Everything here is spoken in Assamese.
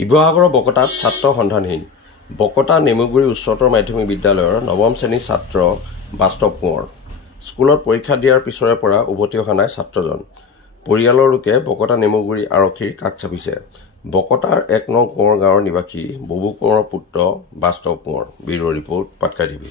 শিৱসাগৰৰ বকতাত ছাত্ৰ সন্ধানহীন। বকতা নেমুগুৰি উচ্চতৰ মাধ্যমিক বিদ্যালয়ৰ নৱম শ্ৰেণীৰ ছাত্ৰ বাস্তৱ কোঁৱৰ। স্কুলত পৰীক্ষা দিয়াৰ পিছৰে পৰা উভতি অহা নাই ছাত্ৰজন। পৰিয়ালৰ লোকে বকতা নেমুগুৰি আৰক্ষীৰ কাষ চাপিছে। বকতাৰ ১ নং কোঁৱৰ গাঁৱৰ নিবাসী ববু কোঁৱৰৰ পুত্ৰ বাস্তৱ Konwar. Bureau report, Patkai TV.